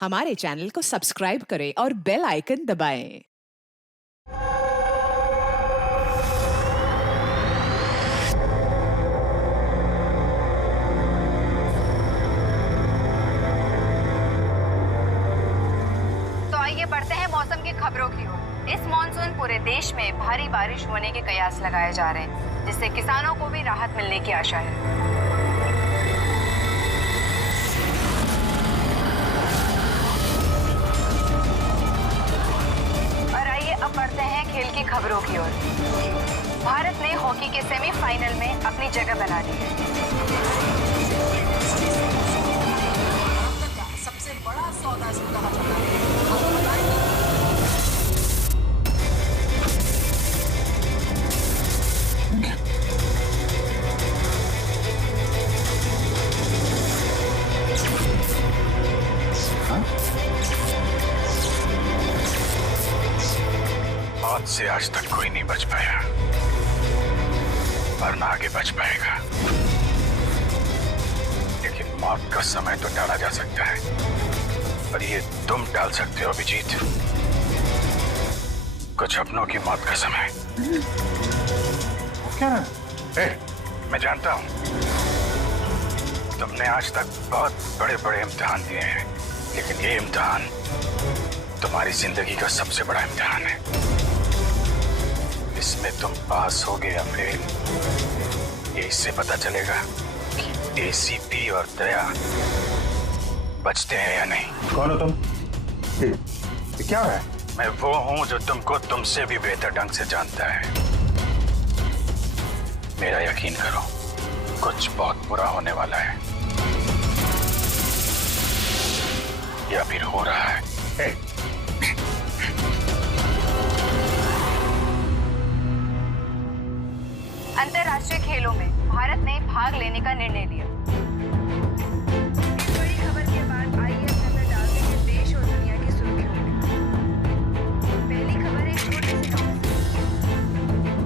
हमारे चैनल को सब्सक्राइब करें और बेल आइकन दबाएं। तो आइए बढ़ते हैं मौसम की खबरों की ओर। इस मॉनसून पूरे देश में भारी बारिश होने के कयास लगाए जा रहे हैं, जिससे किसानों को भी राहत मिलने की आशा है। और आइए अब बढ़ते हैं खेल की खबरों की ओर। भारत ने हॉकी के सेमीफाइनल में अपनी जगह बना ली है। सबसे बड़ा सौदा कहा जाता है। आपको बताएं मौत से आज तक कोई नहीं बच पाया, वरना आगे बच पाएगा। लेकिन मौत का समय तो टाला जा सकता है, पर ये तुम टाल सकते हो अभिजीत। कुछ अपनों की मौत का समय। क्या? मैं जानता हूं तुमने आज तक बहुत बड़े बड़े इम्तिहान दिए हैं, लेकिन ये इम्तिहान तुम्हारी जिंदगी का सबसे बड़ा इम्तिहान है। इसमें तुम पास होगे या फेल, ये इससे पता चलेगा कि एसीपी और दया बचते हैं या नहीं। कौन हो तुम? ये क्या है? मैं वो हूं जो तुमको तुमसे भी बेहतर ढंग से जानता है। मेरा यकीन करो, कुछ बहुत बुरा होने वाला है, या फिर हो रहा है। अंतर्राष्ट्रीय खेलों में भारत ने भाग लेने का निर्णय लिया। इस बड़ी खबर के बाद आइए नजर डालते हैं देश और दुनिया की सुर्खियों में। पहली खबर एक छोटे से गांव से,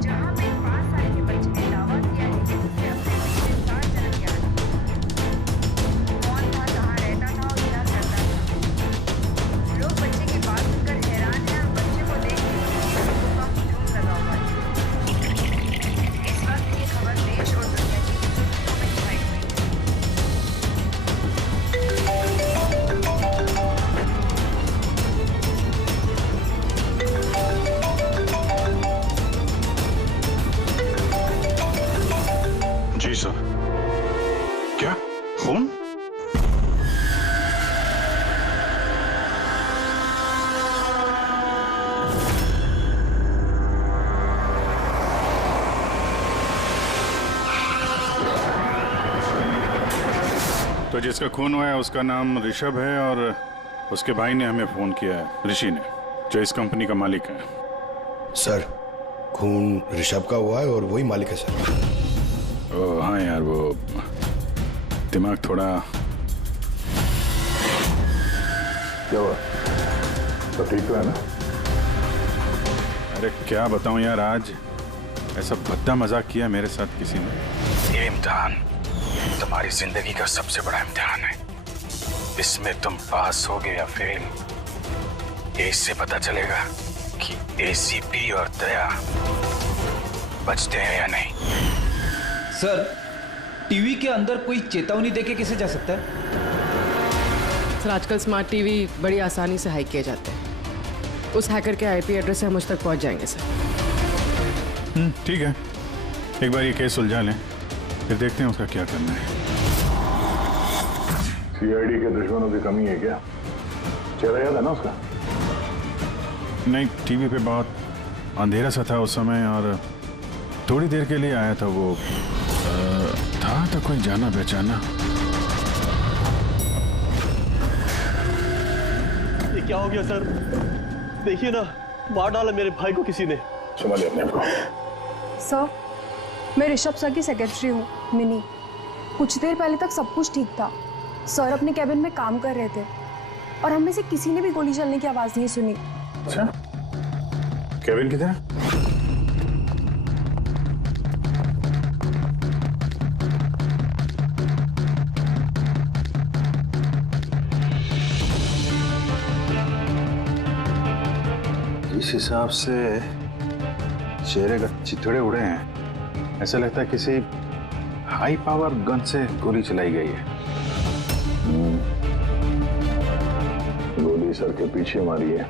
जहां पे 5 साल के बच्चे ने दावा किया है कि उसने अपने पिछले 7 जन्म याद किए। कौन था, कहाँ रहता था और क्या करता था? लोग बच्चे की बात सुनकर हैरान हैं और बच्चे को देख के लोगों का हुजूम लगा हुआ है। इस वक्त ये खबर देश और दुनिया की सुर्खियों में छाई हुई है। जी सर। क्या खून? तो जिसका खून हुआ है उसका नाम ऋषभ है और उसके भाई ने हमें फोन किया है, ऋषि ने, जो इस कंपनी का मालिक है। सर, खून ऋषभ का हुआ है और वही मालिक है सर। ओ हाँ यार, वो दिमाग थोड़ा। क्या हुआ? तो ठीक तो है ना? अरे क्या बताऊं यार, आज ऐसा भद्दा मजाक किया मेरे साथ किसी ने। ये इम्तिहान तुम्हारी जिंदगी का सबसे बड़ा इम्तिहान है। इसमें तुम पास होगे या फेल, ये इससे पता चलेगा कि एसीपी और दया बचते हैं या नहीं। सर, टीवी के अंदर कोई चेतावनी देके कैसे जा सकता है? सर, आजकल स्मार्ट टीवी बड़ी आसानी से हैक किए जाते हैं। उस हैकर के आईपी एड्रेस से हम उस तक पहुंच जाएंगे सर। ठीक है, एक बार ये केस सुलझा लें, फिर देखते हैं उसका क्या करना है। सीआईडी के दुश्मनों की कमी है क्या? चेहरा याद है ना उसका? नहीं, टीवी पे बहुत अंधेरा सा था उस समय और थोड़ी देर के लिए आया था वो। था तो कोई जाना पहचाना। ये क्या हो गया सर? देखिए ना, मार डाला मेरे भाई को किसी ने। संभालिए अपने आप को। सर, मैं ऋषभ सर की सेक्रेटरी हूँ, मिनी। कुछ देर पहले तक सब कुछ ठीक था। सर अपने कैबिन में काम कर रहे थे और हम में से किसी ने भी गोली चलने की आवाज नहीं सुनी। अच्छा, केविन किधर है? इस हिसाब से चेहरे का चिथड़े उड़े हैं, ऐसा लगता है किसी हाई पावर गन से गोली चलाई गई है। गोली सर के पीछे मारी है,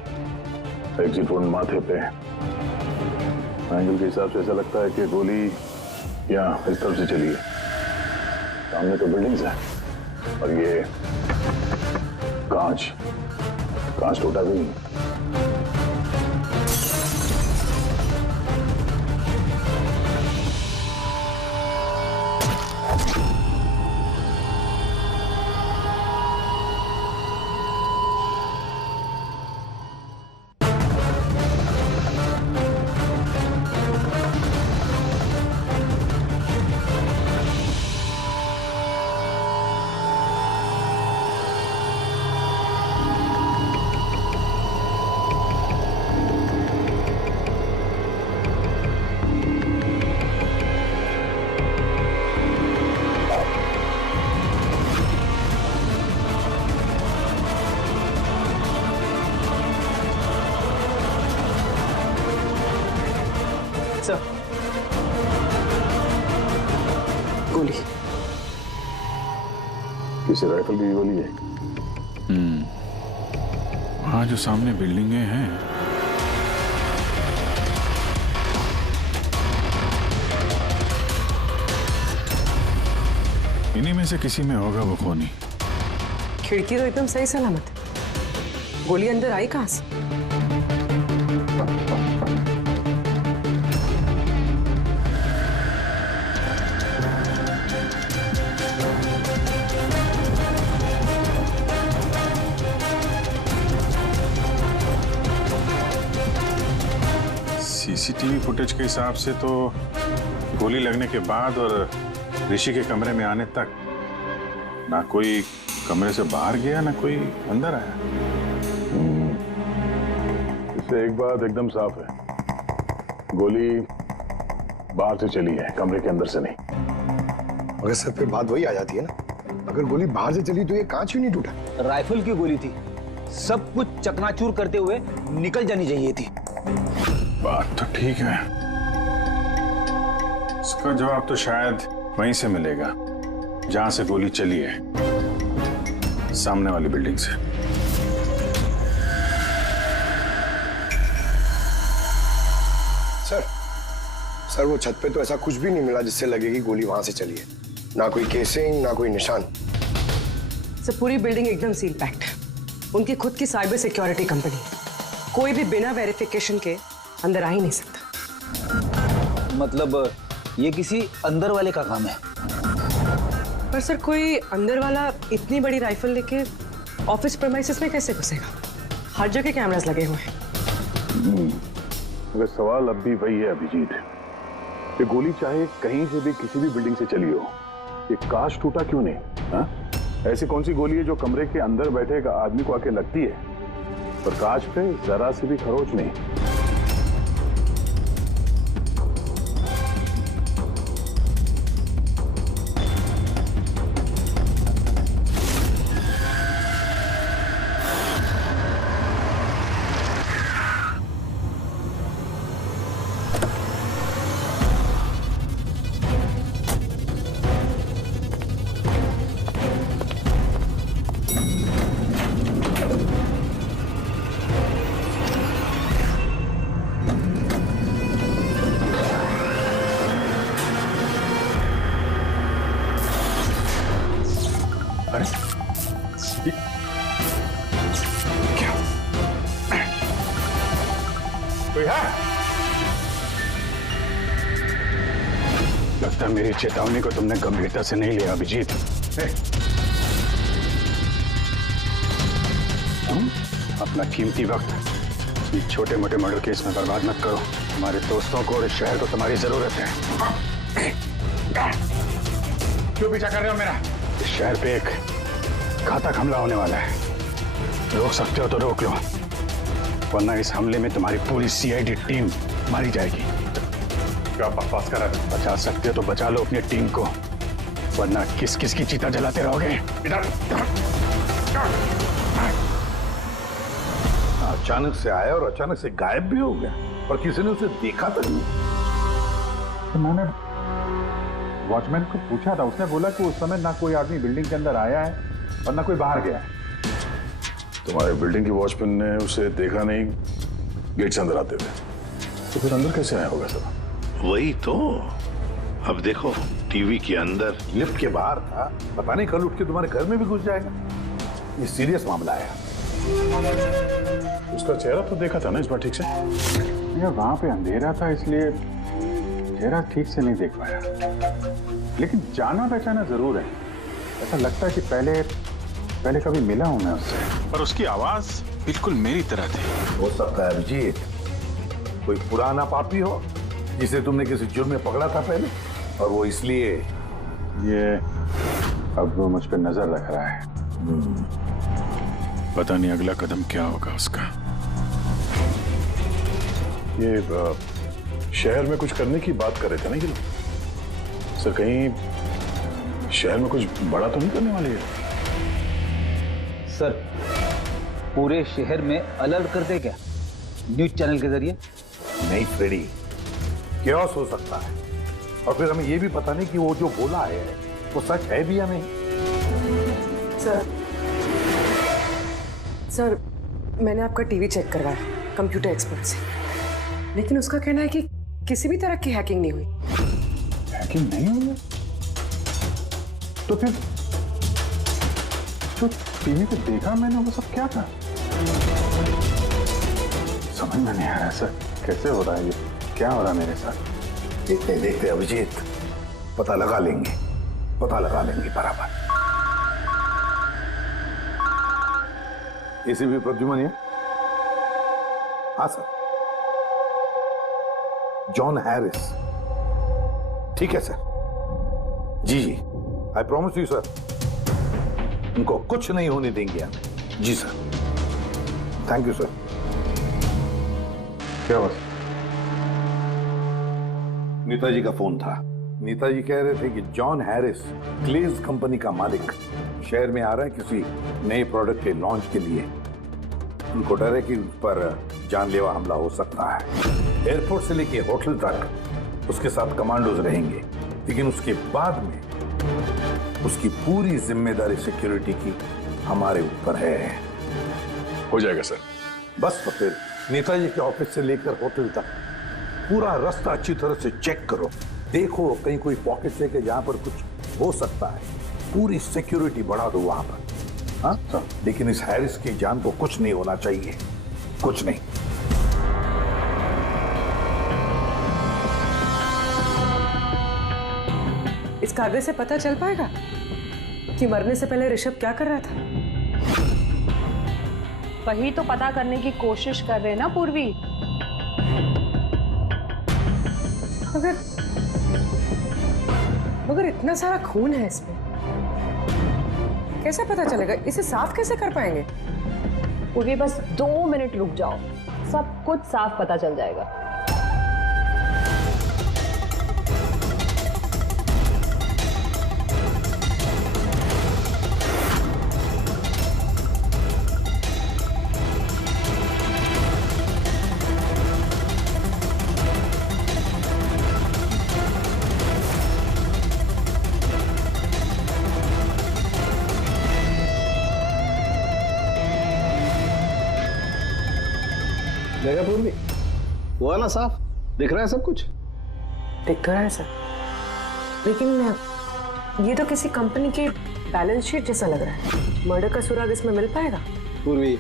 एग्जिट वोन माथे पे। एंगल के हिसाब से ऐसा लगता है कि गोली यहाँ इस तरफ से चली है। सामने तो बिल्डिंग्स है और ये कांच टूटा भी नहीं। सर, गोली किसी राइफल की गोली है। वहाँ जो सामने बिल्डिंगें हैं, इन्हीं में से किसी में होगा वो खूनी। खिड़की तो एकदम सही सलामत है, गोली अंदर आई कहां से? सीसीटीवी फुटेज के हिसाब से तो गोली लगने के बाद और ऋषि के कमरे में आने तक ना कोई कमरे से बाहर गया ना कोई अंदर आया। इससे एक बात एकदम साफ है, गोली बाहर से चली है, कमरे के अंदर से नहीं। मगर सर फिर बात वही आ जाती है ना, अगर गोली बाहर से चली तो ये कांच क्यों नहीं टूटा? राइफल की गोली थी, सब कुछ चकनाचूर करते हुए निकल जानी चाहिए थी। बात तो ठीक है, इसका जवाब तो शायद वहीं से मिलेगा जहां से गोली चली है, सामने वाली बिल्डिंग से। सर वो छत पे तो ऐसा कुछ भी नहीं मिला जिससे लगे कि गोली वहां से चली है। ना कोई केसिंग, ना कोई निशान। सर, पूरी बिल्डिंग एकदम सील पैक्ड है। उनकी खुद की साइबर सिक्योरिटी कंपनी है, कोई भी बिना वेरिफिकेशन के अंदर आ ही नहीं सकता। मतलब ये किसी अंदर वाले का काम है। पर सर, कोई अंदर वाला इतनी बड़ी राइफल लेके ऑफिस प्रेमाइसेस में कैसे घुसेगा? हर जगह कैमरास लगे हुए हैं। मगर सवाल अब भी वही है अभिजीत, ये गोली चाहे कहीं से भी किसी भी बिल्डिंग से चली हो, ये कांच टूटा क्यों नहीं? हा? ऐसी कौन सी गोली है जो कमरे के अंदर बैठे एक आदमी को आके लगती है, पर कांच पे जरा सी भी खरोच नहीं। कोई है? लगता है मेरी चेतावनी को तुमने गंभीरता से नहीं लिया अभिजीत। तुम अपना कीमती वक्त इस छोटे मोटे मर्डर केस में बर्बाद मत करो। हमारे दोस्तों को और इस शहर को तुम्हारी जरूरत है। क्यों पीछा कर रहे हो मेरा? इस शहर पे एक घातक हमला होने वाला है, रोक सकते हो तो रोक लो, वरना इस हमले में तुम्हारी पूरी सीआईडी टीम मारी जाएगी। क्या बकवास कर रहे हो? बचा सकते हो तो बचा लो अपनी टीम को, वरना किस किस की चीता जलाते रहोगे। इधर अचानक से आया और अचानक से गायब भी हो गया और किसी ने उसे देखा तक नहीं। तो मैंने वॉचमैन को पूछा था, उसने बोला कि उस समय ना कोई आदमी बिल्डिंग के अंदर आया है और ना कोई बाहर गया है। तुम्हारे बिल्डिंग के वॉचमैन ने उसे देखा नहीं गेट से अंदर आते हुए, तो फिर अंदर कैसे आया होगा सर? वही तो। अब देखो टीवी के अंदर, लिफ्ट के बाहर था, पता नहीं कल उठ के तुम्हारे घर में भी घुस जाएगा। ये सीरियस मामला है। उसका चेहरा तो देखा था ना इस बार ठीक से? यार वहां पे अंधेरा था इसलिए चेहरा ठीक से नहीं देख पाया, लेकिन जाना पहचाना जरूर है। ऐसा लगता है कि पहले कभी मिला हूं मैं उससे। पर उसकी आवाज बिल्कुल मेरी तरह थी। हो सकता है अभिजीत कोई पुराना पापी हो जिसे तुमने किसी जुर्म में पकड़ा था पहले, और वो इसलिए ये अब वो मुझ पर नजर रख रहा है। पता नहीं अगला कदम क्या होगा उसका। ये शहर में कुछ करने की बात कर रहे थे ना ये लोग? सर कहीं शहर में कुछ बड़ा तो नहीं करने वाले हैं? सर पूरे शहर में अलर्ट कर दे क्या न्यूज चैनल के जरिए? नहीं फ्रेडी, क्योस हो सकता है, और फिर हमें ये भी पता नहीं कि वो जो बोला है वो सच है भी या नहीं। सर मैंने आपका टीवी चेक करवाया कंप्यूटर एक्सपर्ट से, लेकिन उसका कहना है कि किसी भी तरह की हैकिंग नहीं हुई। हैकिंग नहीं हुई है? तो फिर जो टीवी पे देखा मैंने वो सब क्या था? समझ में नहीं आ रहा सर, कैसे हो रहा है ये, क्या हो रहा है मेरे साथ? देखते देखते अभिजीत पता लगा लेंगे बराबर। एसीपी प्रद्युमन है? हाँ सर। जॉन हैरिस, ठीक है सर। जी आई प्रॉमिस यू सर, उनको कुछ नहीं होने देंगे हम। जी सर, थैंक यू सर। क्या हुआ? नेताजी का फोन था। नेताजी कह रहे थे कि जॉन हैरिस क्लेज कंपनी का मालिक शहर में आ रहा है किसी नए प्रोडक्ट के लॉन्च के लिए। उनको डर है कि उस पर जानलेवा हमला हो सकता है। एयरपोर्ट से लेके होटल तक उसके साथ कमांडोज रहेंगे, लेकिन उसके बाद में उसकी पूरी जिम्मेदारी सिक्योरिटी की हमारे ऊपर है। हो जाएगा सर। बस तो फिर नेताजी के ऑफिस से लेकर होटल तक पूरा रास्ता अच्छी तरह से चेक करो, देखो कहीं कोई पॉकेट लेके जहां पर कुछ हो सकता है, पूरी सिक्योरिटी बढ़ा दो वहां पर। हाँ सर, लेकिन इस हैरिस की जान को कुछ नहीं होना चाहिए, कुछ नहीं। इस कागज से पता चल पाएगा कि मरने से पहले ऋषभ क्या कर रहा था? वही तो पता करने की कोशिश कर रहे हैं ना पूर्वी। मगर इतना सारा खून है इसमें, कैसे पता चलेगा? इसे साफ कैसे कर पाएंगे? पूर्वी बस 2 मिनट रुक जाओ, सब कुछ साफ पता चल जाएगा। देखा पूर्वी, हुआ ना साफ? दिख रहा है सब कुछ? दिख तो रहा है सर, लेकिन ये तो किसी कंपनी की बैलेंस शीट जैसा लग रहा है। मर्डर का सुराग इसमें मिल पाएगा? पूर्वी,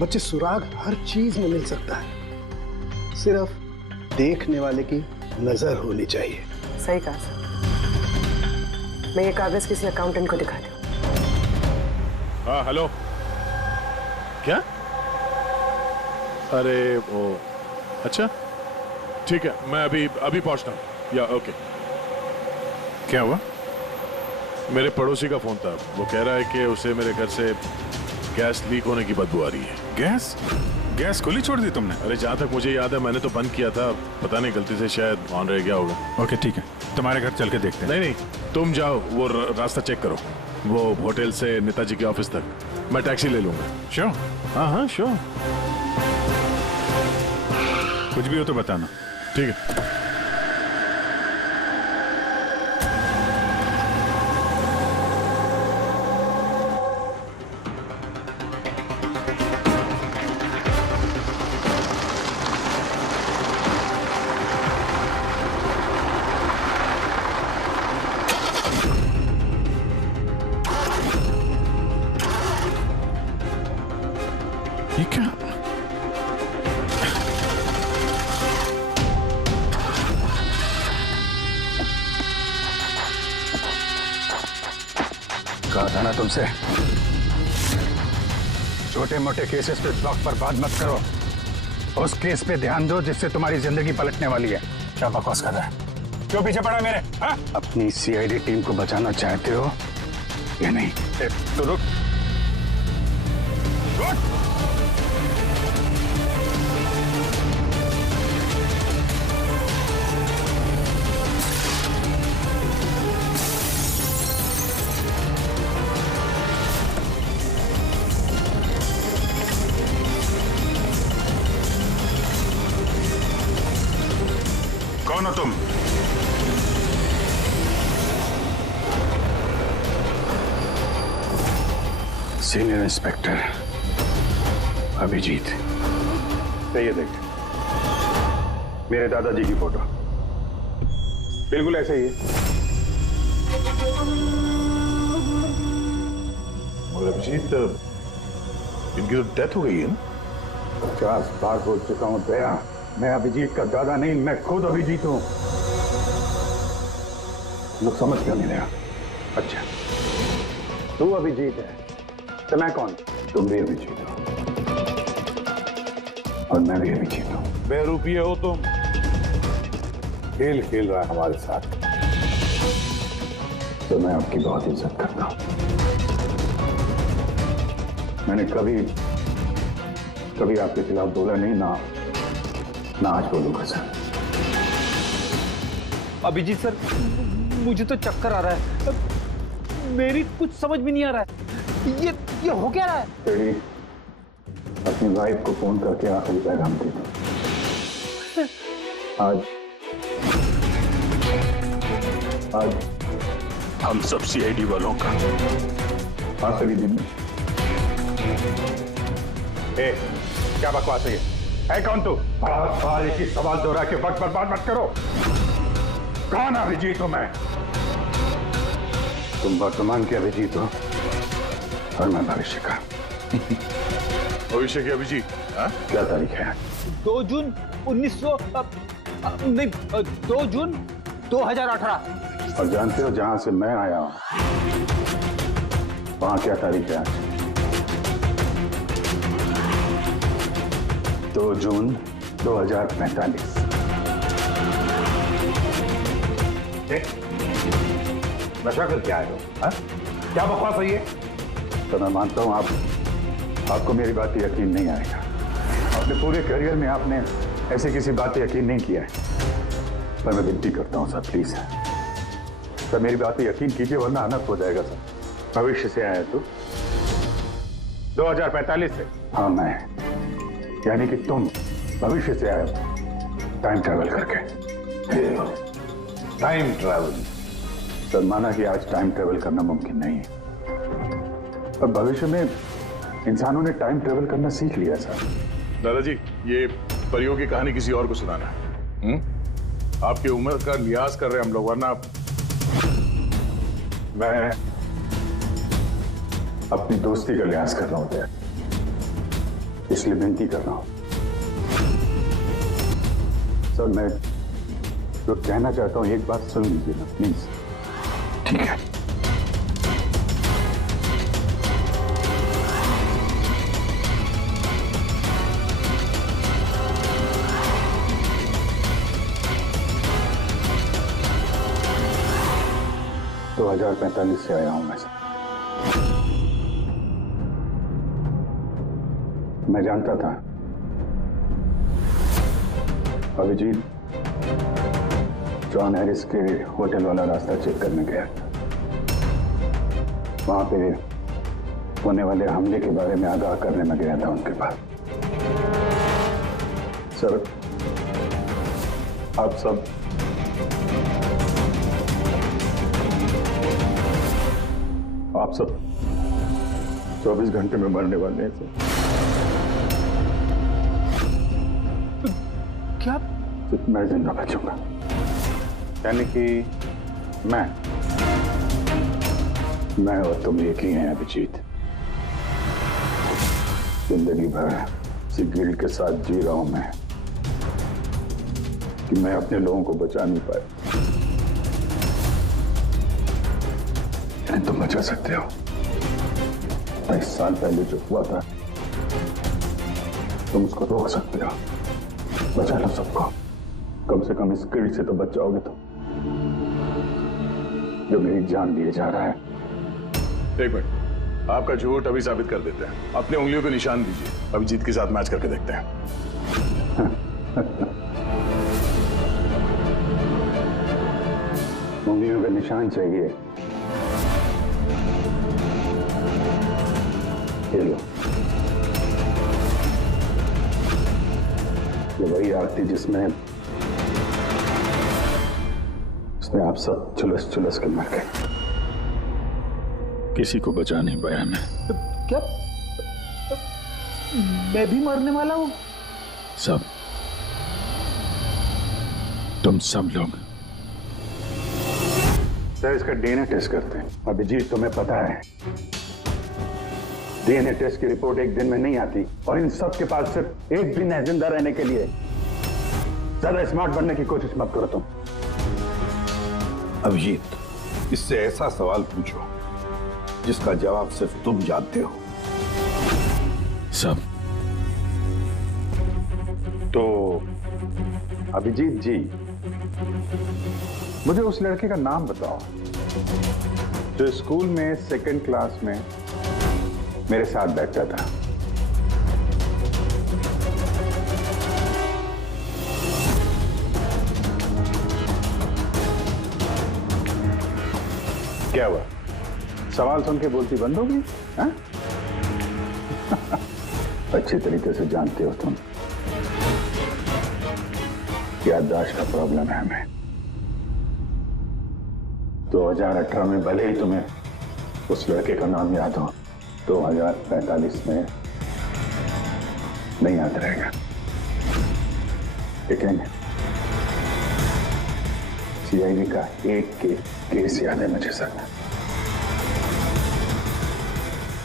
बच्चे सुराग हर चीज में मिल सकता है, सिर्फ देखने वाले की नजर होनी चाहिए। सही कहा सर। मैं ये कागज किसी अकाउंटेंट को दिखाती हूँ। हाँ हेलो, क्या? अरे वो, अच्छा ठीक है, मैं अभी पहुंचता हूँ। या ओके। क्या हुआ? मेरे पड़ोसी का फोन था, वो कह रहा है कि उसे मेरे घर से गैस लीक होने की बदबू आ रही है। गैस खुली छोड़ दी तुमने? अरे जहाँ तक मुझे याद है मैंने तो बंद किया था, पता नहीं गलती से शायद ऑन रह गया होगा। ओके ठीक है, तुम्हारे घर चल के देखते हैं। नहीं तुम जाओ, वो रास्ता चेक करो, वो होटल से नेताजी के ऑफिस तक। मैं टैक्सी ले लूंगा। श्योर? हाँ श्योर। कुछ भी हो तो बताना, ठीक है? ये क्या? कहा था ना तुमसे, छोटे मोटे केसेस पे वक्त बर्बाद मत करो। उस केस पे ध्यान दो जिससे तुम्हारी जिंदगी पलटने वाली है। क्या बकवास कर रहा है? क्यों पीछे पड़ा मेरे? हा? अपनी सीआईडी टीम को बचाना चाहते हो या नहीं? तो रुक। कौन हो तुम? Senior inspector Abhijeet. ये देख, मेरे दादाजी की फोटो बिल्कुल ऐसे ही है। और अभिजीत, इनकी तो डेथ हो गई है ना? 50 बार बोल चुका हूं दया, मैं अभिजीत का दादा नहीं, मैं खुद अभिजीत हूं। लोग समझ क्यों नहीं रहा? अच्छा, तू अभिजीत है तो मैं कौन? तुम भी अभिजीत हो और मैं भी अभिजीत हूं। बेरूपिये हो तुम। खेल खेल रहा है हमारे साथ, तो मैं आपकी बहुत इज्जत करता हूं। मैंने कभी आपके खिलाफ बोला नहीं, ना आज बोलूंगा सर। अभिजीत सर, मुझे तो चक्कर आ रहा है, मेरी कुछ समझ में नहीं आ रहा है। ये हो क्या रहा है? तेरी अपनी वाइफ को फोन करके आखिरी पैगाम दे दो। आज हम सब सीआईडी वालों का आखिरी दिन। क्या बकवास है ये? है कौन तू? बार एक ही सवाल दोहरा के वक्त बर्बाद मत करो। कौन अभिजीत हूं मैं? तुम वर्तमान के अभिजीत हो और मैं भविष्य का। भविष्य के अभिजीत? क्या तारीख है? 2 जून 2 जून 2018। और जानते हो जहां से मैं आया हूं वहां क्या तारीख है? 2 जून 2045। नशा करके आए हो? क्या बकवास है ये? तो मैं मानता हूं आपको मेरी बात पे यकीन नहीं आएगा। अपने पूरे करियर में आपने ऐसे किसी बात पे यकीन नहीं किया है, पर मैं विनती करता हूं सर, प्लीज सर मेरी बात पे यकीन कीजिए वरना अनर्थ हो जाएगा सर। भविष्य से आया तू? 2045 से? हाँ मैं, यानी कि तुम भविष्य से आए हो टाइम ट्रैवल करके। Time travel? सर माना कि आज टाइम ट्रैवल करना मुमकिन नहीं है, पर भविष्य में इंसानों ने टाइम ट्रैवल करना सीख लिया सर। दादाजी, ये परियों की कहानी किसी और को सुनाना है। आपकी उम्र का लिहाज कर रहे हैं हम लोग, वरना मैं अपनी दोस्ती का लिहाज कर रहा हूं, इसलिए विनती कर रहा हूं सर। मैं जो कहना चाहता हूं एक बात सुन लीजिए ना प्लीज। ठीक है। तो 2045 से आया हूं मैं जानता था अभिजीत जॉन हैरिस के होटल वाला रास्ता चेक करने गया। वहां पे होने वाले हमले के बारे में आगाह करने में गया था उनके पास। सर, आप सब आप सब 24 घंटे में मरने वाले हैं सर। क्या? सिर्फ मैं जिंदा बचूंगा, यानी कि मैं और तुम एक ही हैं अभिजीत। जिंदगी भर इसी गिल्ड के साथ जी रहा हूं मैं कि मैं अपने लोगों को बचा नहीं पाया, लेकिन तुम बचा सकते हो। 22 साल पहले जो हुआ था तुम उसको रोक सकते हो। बचा लो सबको, कम से कम इस गिल्ड से तो बच जाओगे तुम, जो मेरी जान लिए जा रहा है। एक मिनट, आपका झूठ अभी साबित कर देते हैं। अपने उंगलियों पे निशान दीजिए, अभिजीत के साथ मैच करके देखते हैं। उंगलियों पे निशान चाहिए? ये लो, ये वही आग थी जिसमें आप सब झुलस के मर गए। किसी को बचा नहीं पाया मैं। क्या? मैं भी मरने वाला हूं? सब, तुम सब लोग। सर, इसका डीएनए टेस्ट करते हैं। अभिजीत, तुम्हें पता है डीएनए टेस्ट की रिपोर्ट एक दिन में नहीं आती, और इन सब के पास सिर्फ एक दिन है जिंदा रहने के लिए। ज्यादा स्मार्ट बनने की कोशिश मत करो तुम। अभिजीत, इससे ऐसा सवाल पूछो जिसका जवाब सिर्फ तुम जानते हो। सब तो अभिजीत जी, मुझे उस लड़के का नाम बताओ जो स्कूल में 2nd क्लास में मेरे साथ बैठता था। क्या हुआ? सवाल सुन के बोलती बंद हो गई? हाँ? अच्छी तरीके से जानते हो तुम, याददाश्त का प्रॉब्लम है हमें। 2018 में भले ही तुम्हें उस लड़के का नाम याद हो, 2045 में नहीं याद रहेगा। लेकिन सीआईडी का एक केस याद है मुझे सर।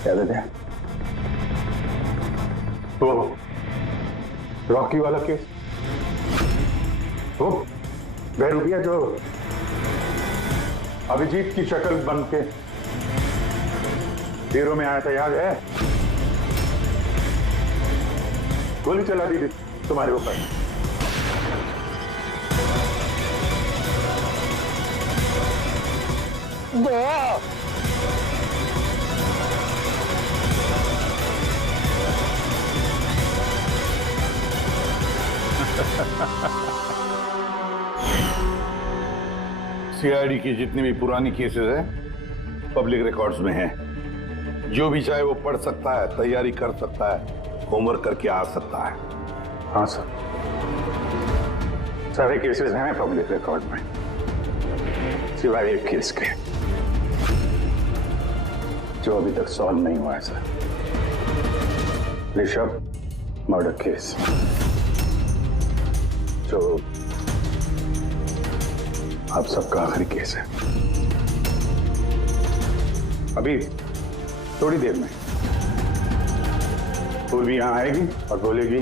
याद है वो रॉकी वाला केस, वो बहरूपिया जो अभिजीत की शक्ल बन के हीरो में आया था, याद है? गोली चला दी थी तुम्हारे ऊपर। सीआईडी की जितनी भी पुरानी केसेस हैं पब्लिक रिकॉर्ड्स में हैं। जो भी चाहे वो पढ़ सकता है, तैयारी कर सकता है, होमवर्क करके आ सकता है। हाँ सर, सारे केसेस हैं पब्लिक रिकॉर्ड में, सिवाय एक केस के जो अभी तक सॉल्व नहीं हुआ है सर। ऋषभ मर्डर केस, जो आप सबका आखिरी केस है। अभी थोड़ी देर में पूर्वी यहां आएगी और बोलेगी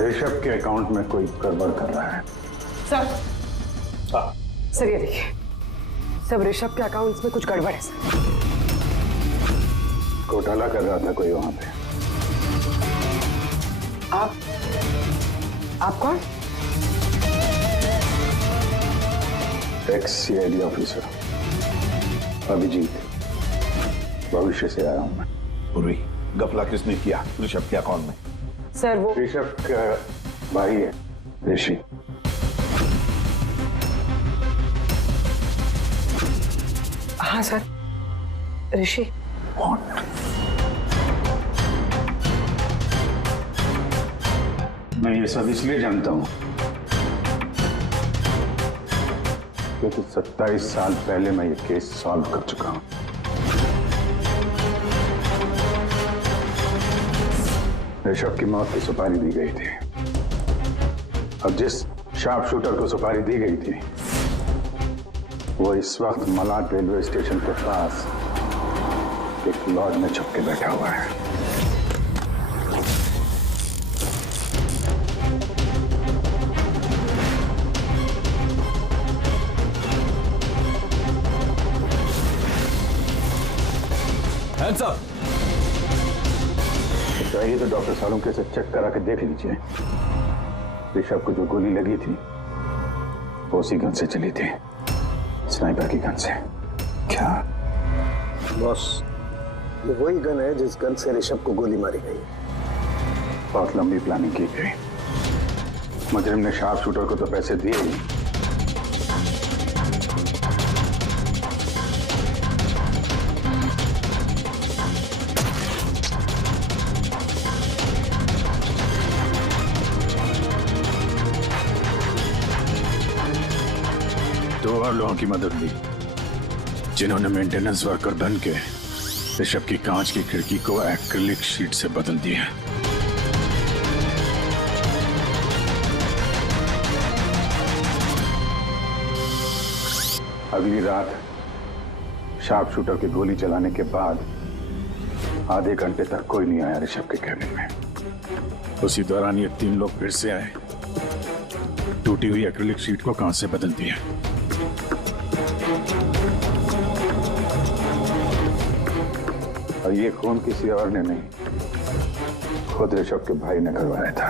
ऋषभ के अकाउंट में कोई गड़बड़ कर रहा है। सर, हाँ सर ये देखिए, सब ऋषभ के अकाउंट्स में कुछ गड़बड़ है सर। घोटाला कर रहा था कोई वहां पे। आप कौन? एक्स सीआईडी ऑफिसर अभिजीत, भविष्य से आया हूं मैं। पूर्वी, गफला किसने किया ऋषभ के अकाउंट में? सर वो ऋषभ का भाई है ऋषि। हाँ सर। ऋषि, मैं ये सब इसलिए जानता हूं क्योंकि 27 साल पहले मैं ये केस सॉल्व कर चुका हूं। ऋषभ की मौत की सुपारी दी गई थी। अब जिस शार्प शूटर को सुपारी दी गई थी वो इस वक्त मलाड रेलवे स्टेशन के पास एक लॉज में छुप के बैठा हुआ है। Hands up! चाहिए तो डॉक्टर सालुंके से चेक करा के देख लीजिए। ऋषभ को जो गोली लगी थी वो उसी गन से चली थी, स्नाइपर की गन से। क्या बॉस, ये वही गन है जिस गन से ऋषभ को गोली मारी गई। बहुत लंबी प्लानिंग की गई। मुजरिम ने शार्प शूटर को तो पैसे दिए ही, दो और लोगों की मदद ली जिन्होंने मेंटेनेंस वर्कर बन के ऋषभ की कांच की खिड़की को एक्रिलिक शीट से बदल दिया। अगली रात शार्प शूटर की गोली चलाने के बाद आधे घंटे तक कोई नहीं आया ऋषभ के कैबिन में। उसी दौरान ये 3 लोग फिर से आए, टूटी हुई एक्रिलिक शीट को कांच से बदल दिया। और ये खून किसी और ने नहीं, खुद ऋषभ के भाई ने करवाया था।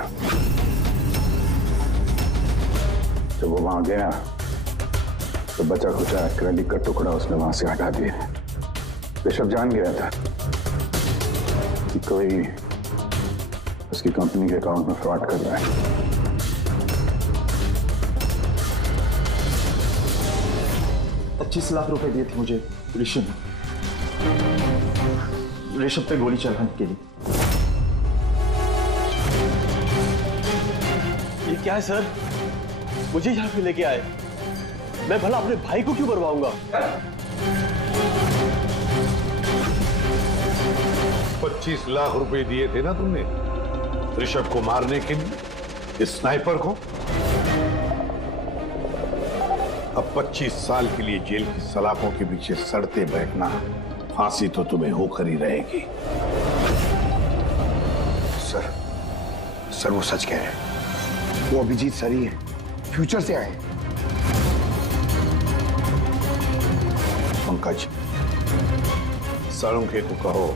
जब वो वहां गया तो बचा खुचा एक्रिलिक का टुकड़ा उसने वहां से हटा दिया। ऋषभ जान गया था कि कोई उसकी कंपनी के अकाउंट में फ्रॉड कर रहा है। 25 लाख रुपए दिए थे मुझे ऋषभ पे गोली चलाने के लिए। ये क्या है सर? मुझे यहाँ पे लेके आए, मैं भला अपने भाई को क्यों मरवाऊंगा? 25 लाख रुपए दिए थे ना तुमने ऋषभ को मारने के लिए, इस स्नाइपर को। अब 25 साल के लिए जेल की सलाखों के पीछे सड़ते बैठना, फांसी तो तुम्हें होकर ही रहेगी। सर वो सच कह रहे हैं। वो अभिजीत सर ही है, फ्यूचर से आए हैं। पंकज, सालुंके को कहो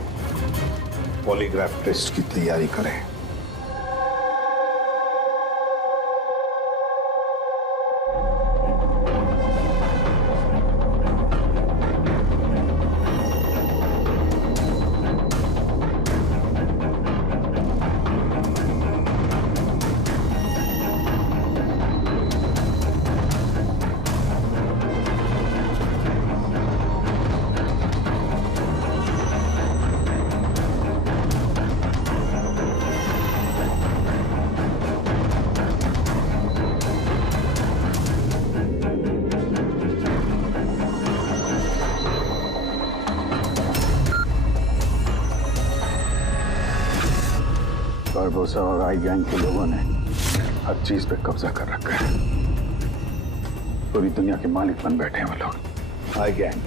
पॉलीग्राफ टेस्ट की तैयारी करें। बारबोसा और आई गैंग के लोगों ने हर चीज पे कब्जा कर रखा है। पूरी दुनिया के मालिक बन बैठे हैं वो लोग। आई गैंग?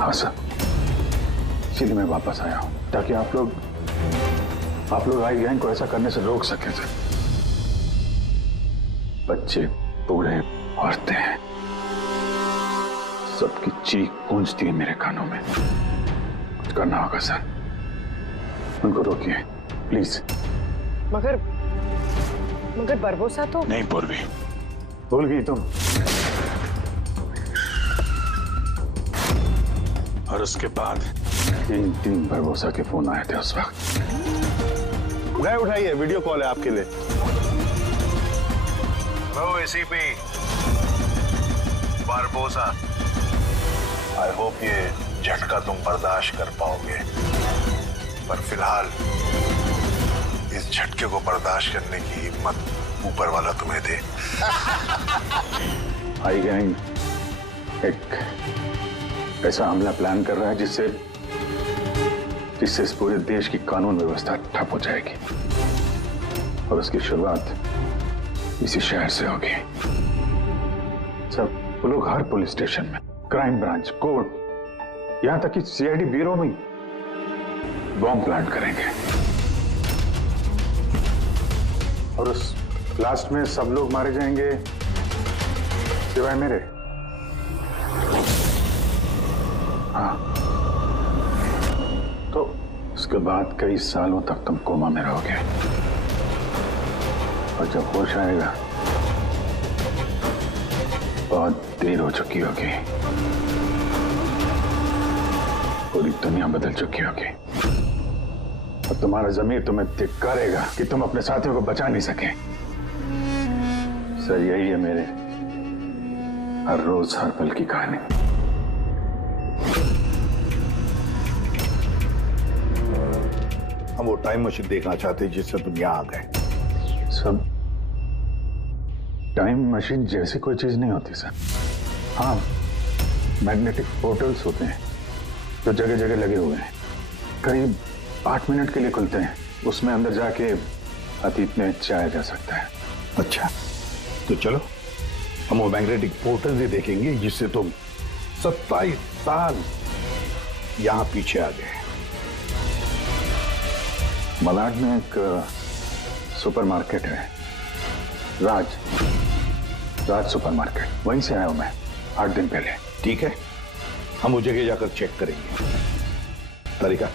हाँ सर, इसीलिए मैं वापस आया हूं ताकि आप लोग आई गैंग को ऐसा करने से रोक सके सर। बच्चे, बूढ़े, औरतें, सबकी चीख गूंजती है मेरे कानों में। कुछ करना होगा सर, उनको रोकिए प्लीज। मगर बरबोसा तो नहीं पूर्वी, भूल गई तुम। और उसके बाद 3 बरबोसा के फोन आए थे उस वक्त। नहीं उठाइए, वीडियो कॉल है आपके लिए। Hello ACP Barbosa, I hope ये झटका तुम बर्दाश्त कर पाओगे, पर फिलहाल इस झटके को बर्दाश्त करने की हिम्मत ऊपर वाला तुम्हें दे। आई गैंग एक ऐसा हमला प्लान कर रहा है जिससे इस पूरे देश की कानून व्यवस्था ठप हो जाएगी, और उसकी शुरुआत इसी शहर से होगी। सब वो लोग हर पुलिस स्टेशन में, क्राइम ब्रांच, कोर्ट, यहां तक कि सीआईडी ब्यूरो में बॉम्ब प्लांट करेंगे, और उस ब्लास्ट में सब लोग मारे जाएंगे सिवाय मेरे। हाँ, तो उसके बाद कई सालों तक तुम कोमा में रहोगे, और जब होश आएगा बहुत देर हो चुकी होगी, पूरी दुनिया बदल चुकी होगी, और तुम्हारा ज़मीर तुम्हें धिक्कारेगा कि तुम अपने साथियों को बचा नहीं सके। सर, यही है मेरे हर रोज हर पल की कहानी। हम वो टाइम मशीन देखना चाहते हैं जिससे तुम यहाँ आ गए। सब टाइम मशीन जैसी कोई चीज नहीं होती सर। हाँ, मैग्नेटिक पोर्टल्स होते हैं जो जगह जगह लगे हुए हैं, करीब 8 मिनट के लिए खुलते हैं, उसमें अंदर जाके अतीत में जाया जा सकता है। अच्छा, तो चलो हम वो मैग्नेटिक पोर्टल भी देखेंगे जिससे तुम 27 साल यहाँ पीछे आ गए। मलाड में एक सुपरमार्केट है, राज सुपरमार्केट, वहीं से आया हूं मैं 8 दिन पहले। ठीक है, हम वो जगह जाकर चेक करेंगे। तरीका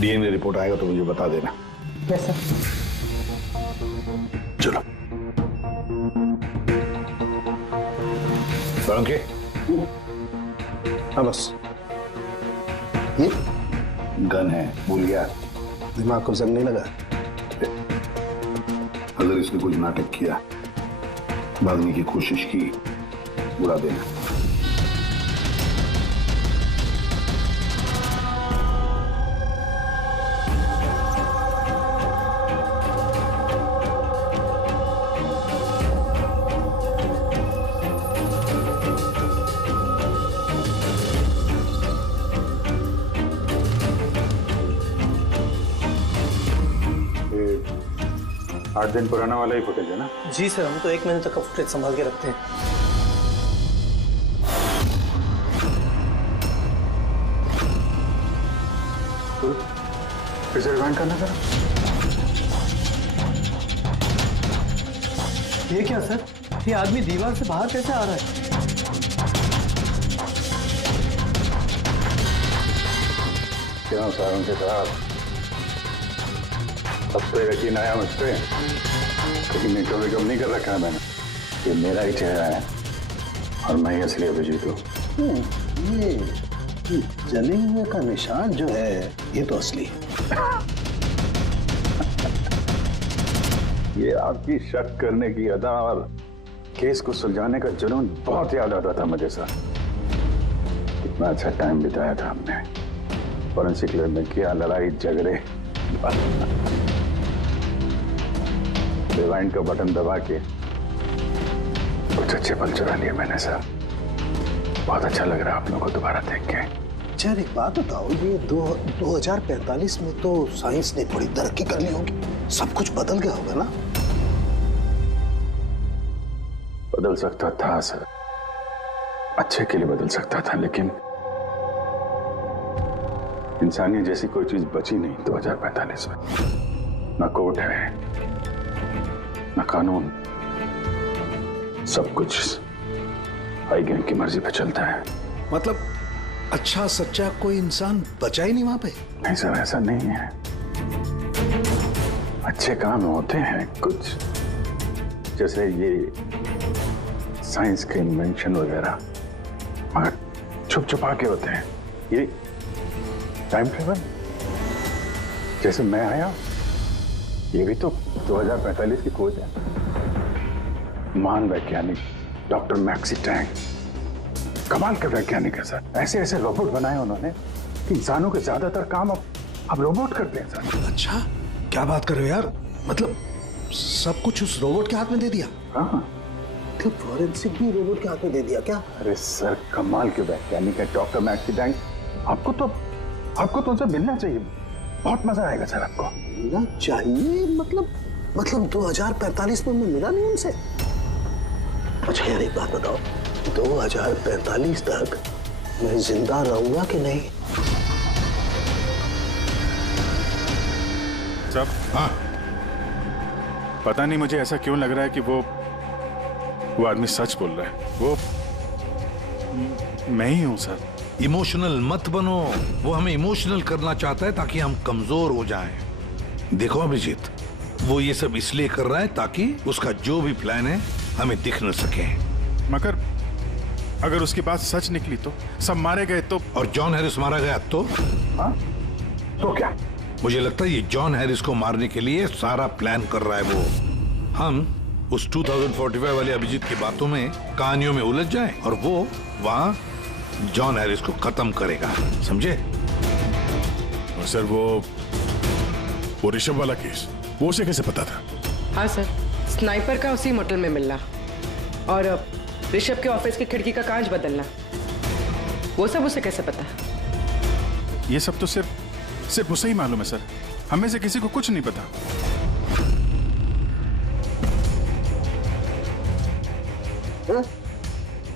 डीएनए रिपोर्ट आएगा तो मुझे बता देना। Yes sir. चलो के हाँ बस, ये गन है, भूल गया? दिमाग को जंग नहीं लगा? अगर इसने कुछ नाटक किया, भागने की कोशिश की, बुरा देना। ये 8 दिन पुराना वाला ही फुटेज है ना? जी सर, हम तो 1 महीने तक का फुटेज संभाल के रखते हैं। तो फिर से रिवाइंड करना जरा। ये क्या सर, ये आदमी दीवार से बाहर कैसे आ रहा है? क्यों सारों के साथ अब तो यकीन आया मुझ पे? कहीं मेकअप वेकअप नहीं कर रखा है मैंने। ये मेरा ही चेहरा है और मैं ही असली अभिजीत हूँ। ये जले हुए का निशान जो है ये तो असली है। ये आपकी शक करने की अदा और केस को सुलझाने का जुनून बहुत याद आता था मुझे सर। कितना अच्छा टाइम बिताया था हमने फॉरेंसिक लैब में, किया लड़ाई झगड़े, रिवाइंड का बटन दबा के कुछ अच्छे पल चुरा लिए मैंने सर। बहुत अच्छा लग रहा है आप लोगों को दोबारा देख के। यार एक बात बताओ, ये 2045 में तो साइंस ने बड़ी तरक्की कर ली होगी, सब कुछ बदल गया होगा ना? बदल सकता था सर, अच्छे के लिए बदल सकता था, लेकिन इंसानियत जैसी कोई चीज बची नहीं 2045 में। ना कोर्ट है, ना कानून, सब कुछ हाई गैंग की मर्जी पे चलता है। मतलब अच्छा सच्चा कोई इंसान बचा ही नहीं वहां पे? नहीं सर, ऐसा नहीं है। अच्छे काम होते हैं कुछ, जैसे ये साइंस के इन्वेंशन वगैरह, मगर छुप छुपा के होते हैं। ये टाइम ट्रेवल जैसे मैं आया, ये भी तो 2045 की खोज है। महान वैज्ञानिक डॉक्टर मैक्सी टैंग कमाल के वैज्ञानिक है सर। ऐसे ऐसे रोबोट बनाए उन्होंने कि इंसानों के ज्यादातर काम अब रोबोट करते हैं सर। अच्छा, क्या बात कर रहे हो यार? मतलब सब कुछ उस रोबोट के हाथ में दे दिया? हाँ, तो फॉरेंसिक भी रोबोट के हाथ में दे दिया क्या? अरे सर कमाल के वैज्ञानिक है डॉक्टर मैक्सीडैंग। आपको तो उनसे मिलना चाहिए, बहुत मजा आएगा सर आपको। मिलना चाहिए मतलब 2045 में मैं मिला नहीं उनसे। अच्छा यार एक बात बताओ, 2045 तक मैं जिंदा रहूंगा कि नहीं? सब हाँ, पता नहीं मुझे ऐसा क्यों लग रहा है कि वो आदमी सच बोल रहा है। वो मैं ही हूं सर। इमोशनल मत बनो, वो हमें इमोशनल करना चाहता है ताकि हम कमजोर हो जाएं। देखो अभिजीत, वो ये सब इसलिए कर रहा है ताकि उसका जो भी प्लान है हमें दिख न सके। मगर अगर उसकी बात सच निकली तो सब मारे गए तो? और जॉन हैरिस मारा गया तो? हाँ? तो क्या? मुझे लगता है ये जॉन हैरिस को मारने के लिए सारा प्लान कर रहा है वो। हम उस 2045 वाले अभिजीत की बातों में, कहानियों में उलझ जाएं और वो वहां जॉन हैरिस को खत्म करेगा, समझे? और सर वो ऋषभ वाला केस, वो उसे कैसे पता था? हाँ सर, स्नाइपर का उसी मोटल में मिलना और ऋषभ के ऑफिस की खिड़की का कांच बदलना, वो सब उसे कैसे पता? ये सब तो सिर्फ उसे ही मालूम है सर। हमें से किसी को कुछ नहीं पता।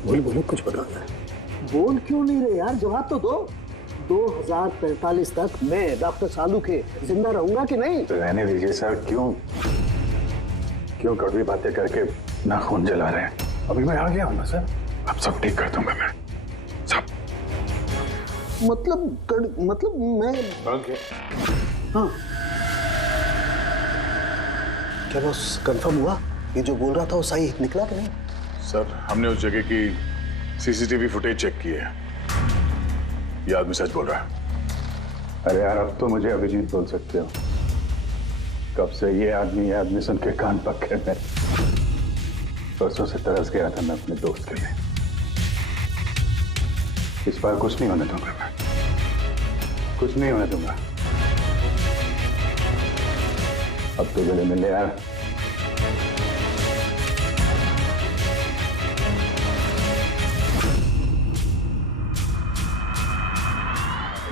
बोलो कुछ पता है? बोल क्यों नहीं रहे यार? जवाब तो दो। 2045 तक मैं डॉक्टर सालू के जिंदा रहूंगा कि नहीं? तो रहने दीजिए सर, क्यों कड़वी बातें करके नाखून जला रहे हैं? अभी मैं आ गया हूँ ना सर, अब सब ठीक कर दूंगा मैं सब। मतलब मैं हाँ, क्या बस कंफर्म हुआ? ये जो बोल रहा था वो सही निकला कि नहीं? सर हमने उस जगह की सीसीटीवी फुटेज चेक की है, ये आदमी सच बोल रहा है। अरे यार अब तो मुझे अभिजीत बोल सकते हो। कब से ये आदमी सुन के कान पक्के में। परसों से तरस गया था मैं अपने दोस्त के लिए। इस बार कुछ नहीं होने दूंगा मैं, कुछ नहीं होने दूंगा। अब तो गले मिले यार।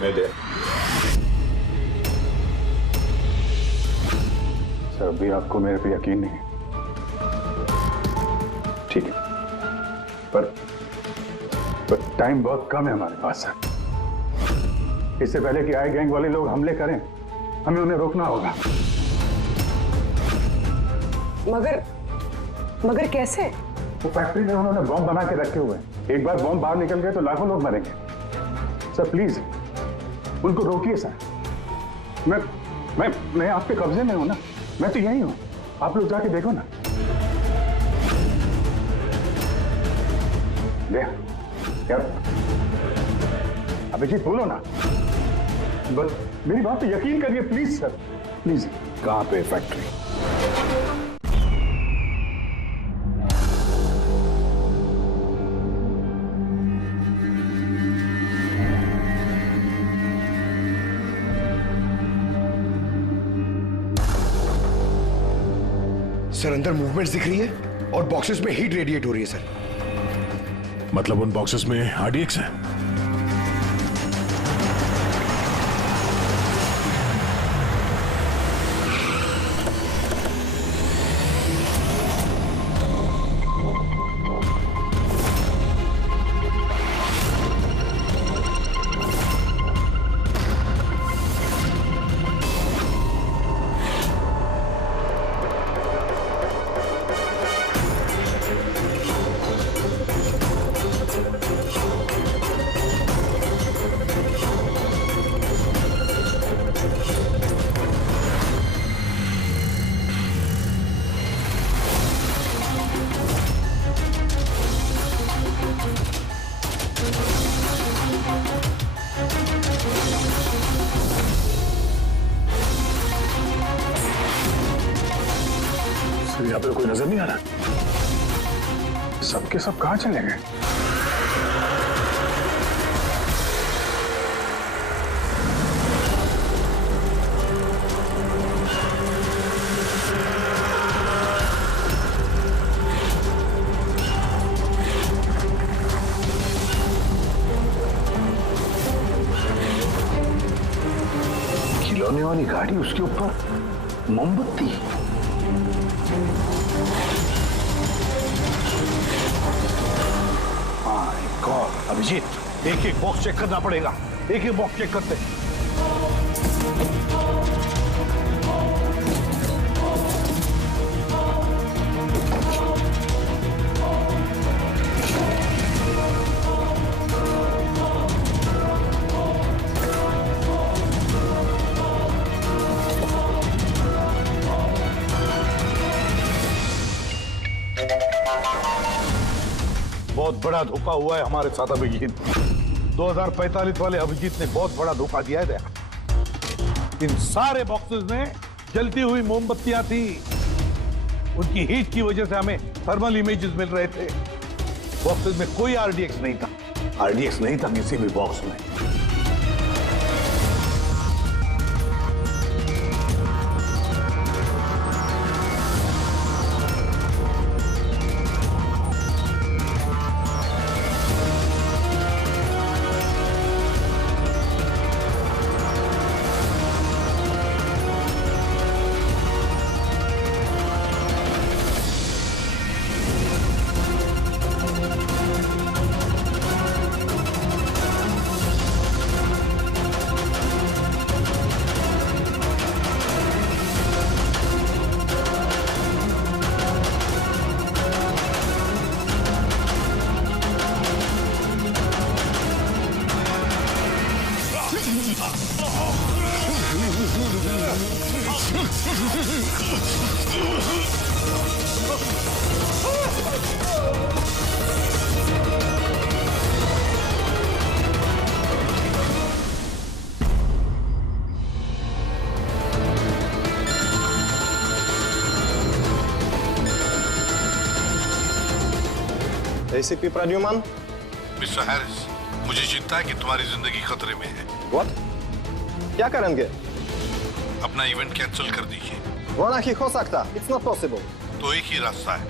मैं दे सर, अभी आपको मेरे पे यकीन नहीं है, ठीक है? पर टाइम बहुत कम है हमारे पास सर। इससे पहले कि आई गैंग वाले लोग हमले करें, हमें उन्हें रोकना होगा। मगर कैसे? वो फैक्ट्री में उन्होंने बॉम्ब बना के रखे हुए हैं। एक बार बॉम्ब बाहर निकल गए तो लाखों लोग मरेंगे। सर प्लीज उनको रोकिए सर। मैं आपके कब्जे में हूं ना, मैं तो यही हूं। आप लोग जाके देखो ना। यार अभिजीत बोलो ना, बस मेरी बात पे यकीन करिए प्लीज सर, प्लीज। कहां पे फैक्ट्री? सर अंदर मूवमेंट्स दिख रही है और बॉक्सेस में हीट रेडिएट हो रही है सर। मतलब उन बॉक्सेस में आरडीएक्स है? यहाँ पे कोई नजर नहीं आ रहा। सबके सब कहाँ चले गए? जलने वाली गाड़ी, उसके ऊपर मोमबत्ती। माय गॉड, अभिजीत एक एक बॉक्स चेक करना पड़ेगा, एक एक बॉक्स चेक करते हैं। बहुत बड़ा धोखा हुआ है हमारे साथ अभिजीत। 2045 वाले अभिजीत ने बहुत बड़ा धोखा दिया है। इन सारे बॉक्सेस में जलती हुई मोमबत्तियां थी। उनकी हीट की वजह से हमें थर्मल इमेजेस मिल रहे थे। बॉक्सेस में कोई आरडीएक्स नहीं था। आरडीएक्स नहीं था किसी भी बॉक्स में। एसीपी प्रद्युमन। मिस्टर हैरिस, मुझे चिंता है कि तुम्हारी जिंदगी खतरे में है। What? क्या करेंगे? अपना इवेंट कैंसिल कर दीजिए। वो नहीं हो सकता। It's not possible. तो एक ही रास्ता है,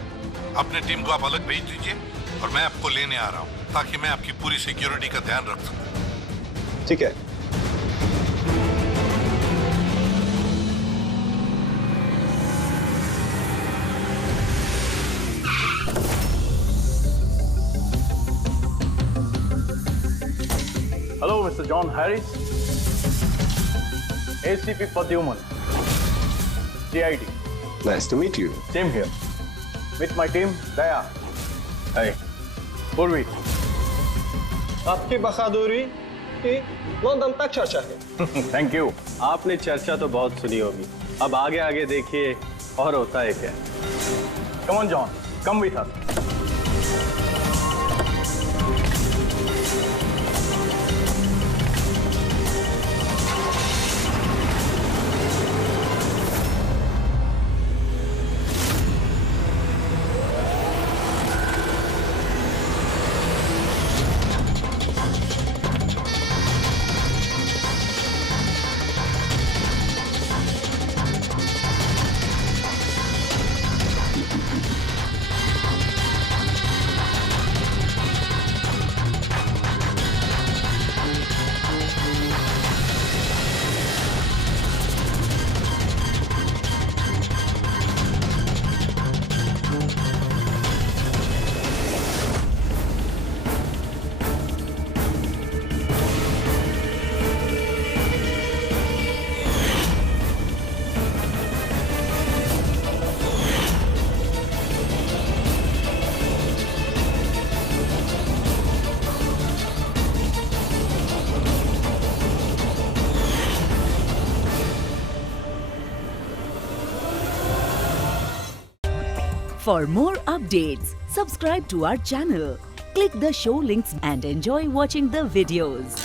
अपने टीम को आप अलग भेज दीजिए और मैं आपको लेने आ रहा हूँ ताकि मैं आपकी पूरी सिक्योरिटी का ध्यान रख सकूं। ठीक है। Hello, Mr. John Harris. ACP Pradyuman. CID. Nice to meet you. Same here. Meet my team, Daya. Hey. Purvi. आपकी बहादुरी की लंदन तक चर्चा है। Thank you. आपने चर्चा तो बहुत सुनी होगी। अब आगे आगे देखिए और होता है क्या। Come on, John. Come with us. For more updates, subscribe to our channel, click the show links and enjoy watching the videos.